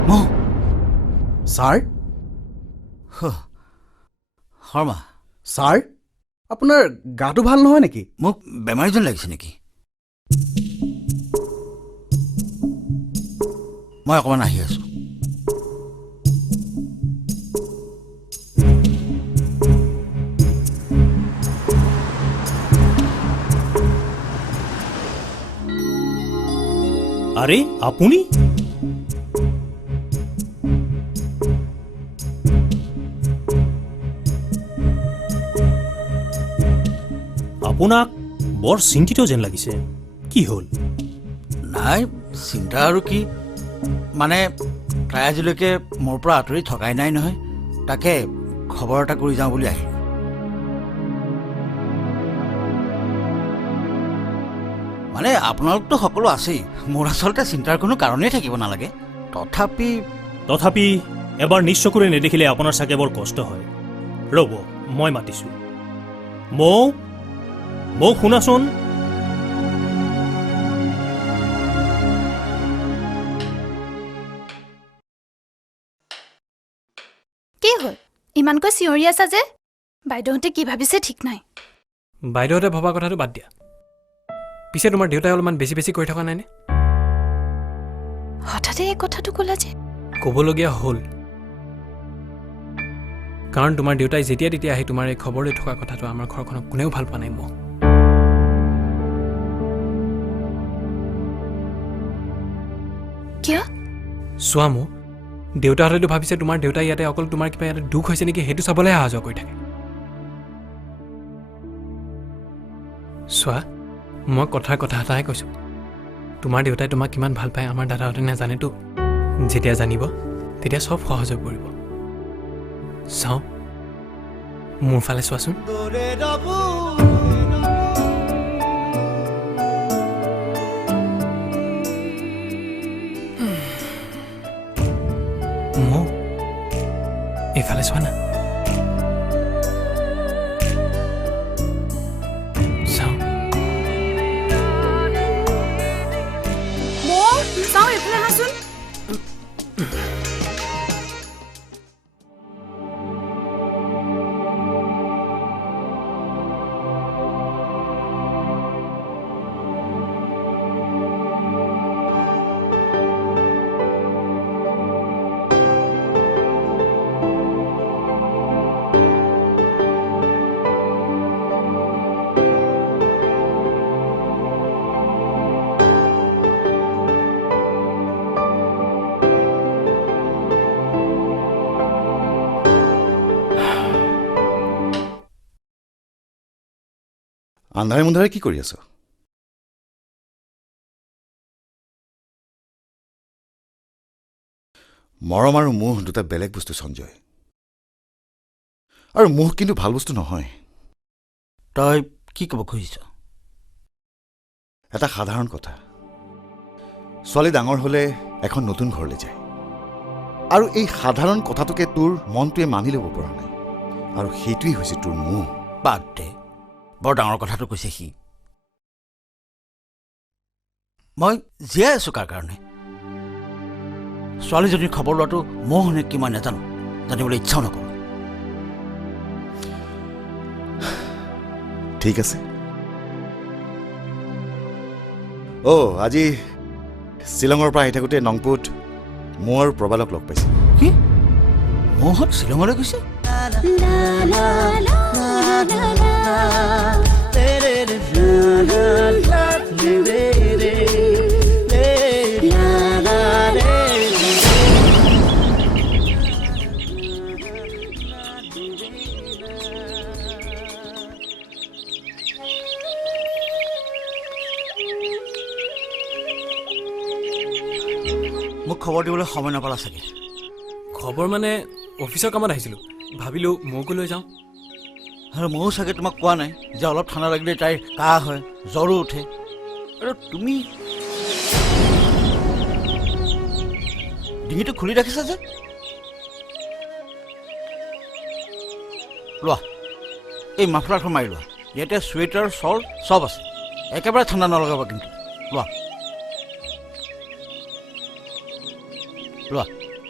Sir Sharma sir আপোনাৰ গাটো ভাল নহয় নেকি? মোক বেমাৰী যেন লাগিছে নেকি? মই অকণমান আহি আছোঁ। আরে আপুনি আপোনাক বৰ চিন্তিত যেন লাগিছে, কি হ'ল? নাই চিন্তা আৰু কি, মানে তাই আজিলৈকে মোৰ পৰা আঁতৰি থকাই নাই নহয়, তাকে খবৰ এটা কৰি যাওঁ বুলি আহিলোঁ। মানে আপোনালোকতো সকলো আছেই, মোৰ আচলতে চিন্তাৰ কোনো কাৰণেই থাকিব নালাগে। তথাপি এবাৰ নিজ চকুৰে নেদেখিলে আপোনাৰ চাগে বৰ কষ্ট হয়। ৰ'ব মই মাতিছোঁ। মৌ শুনাচোন। কি হ'ল ইমানকৈ চিঞৰি আছা যে? বাইদেউহঁতে কি ভাবিছে ঠিক নাই। বাইদেউহঁতে ভবা কথাটো বাদ দিয়া। পিছে তোমাৰ দেউতাই অলপমান বেছি কৰি থকা নাইনে? হঠাতে এই কথাটো ক'লা যে? ক'বলগীয়া হ'ল, কাৰণ তোমাৰ দেউতাই যেতিয়া তেতিয়া আহি তোমাৰ এই খবৰ লৈ থকা কথাটো আমাৰ ঘৰখনক কোনেও ভাল পোৱা নাই। কিয়? চোৱা মো, দেউতাহঁতেতো ভাবিছে তোমাৰ দেউতাই ইয়াতে অকল তোমাৰ কিবা ইয়াতে দুখ হৈছে নেকি সেইটো চাবলৈ অহা যোৱা কৰি থাকে। চোৱা, মই কথা এটাহে কৈছোঁ, তোমাৰ দেউতাই তোমাক কিমান ভাল পায় আমাৰ দাদাহঁতে নাজানেতো। যেতিয়া জানিব তেতিয়া চব সহজ হৈ পৰিব। চাওঁ, মোৰ ফালে চোৱাচোন। এইফালে চোৱা না। চাওঁ এইফালে আহাচোন। আন্ধাৰে মুন্ধাৰে কি কৰি আছ? মৰম আৰু মোহ দুটা বেলেগ বস্তু সঞ্জয়, আৰু মোহ কিন্তু ভাল বস্তু নহয়। তই কি ক'ব খুজিছ? এটা সাধাৰণ কথা, ছোৱালী ডাঙৰ হ'লে এখন নতুন ঘৰলৈ যায়, আৰু এই সাধাৰণ কথাটোকে তোৰ মনটোৱে মানি ল'ব পৰা নাই, আৰু সেইটোৱেই হৈছে তোৰ মোহ। বাদ দে, বৰ ডাঙৰ কথাটো কৈছে সি। মই জীয়াই আছোঁ কাৰ কাৰণে? ছোৱালীজনীৰ খবৰ লোৱাটো মোহ নে কি মই নাজানো, জানিবলৈ ইচ্ছাও নকৰোঁ। ঠিক আছে। আজি শ্বিলঙৰ পৰা আহি থাকোঁতে নংপুত মৌ আৰু প্ৰবালক লগ পাইছে। কি মৌহঁত শ্বিলঙলৈ গৈছে? মোক খবৰ দিবলৈ সময় নাপালা চাগে। খবৰ মানে অফিচৰ কামত আহিছিলোঁ, ভাবিলোঁ মৌকো লৈ যাওঁ। আৰু ময়ো চাগে তোমাক কোৱা নাই যে অলপ ঠাণ্ডা লাগিলে তাইৰ কাহ হয়, জ্বৰো উঠে, আৰু তুমি ডিঙিটো খুলি ৰাখিছা যে। লোৱা, এই মাফলাৰখন মাৰি লোৱা, ইয়াতে চুৱেটাৰ শ্বল চব আছে, একেবাৰে ঠাণ্ডা নলগাব কিন্তু। লোৱা লোৱা।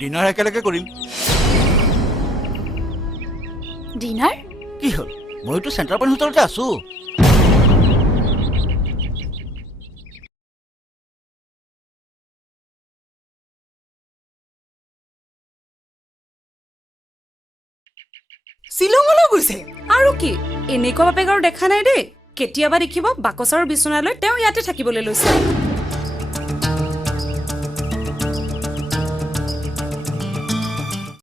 ডিনাৰ একেলগে কৰিম। ডিনাৰ? কি হ'ল, মইতো চেণ্টাৰ পইণ্ট হোটেলতে আছো। শ্বিলঙলৈ গৈছে আৰু কি এনেকুৱা বাপেক আৰু দেখা নাই দেই। কেতিয়াবা দেখিব বাকচ আৰু বিচনালৈ তেওঁ ইয়াতে থাকিবলৈ লৈছে।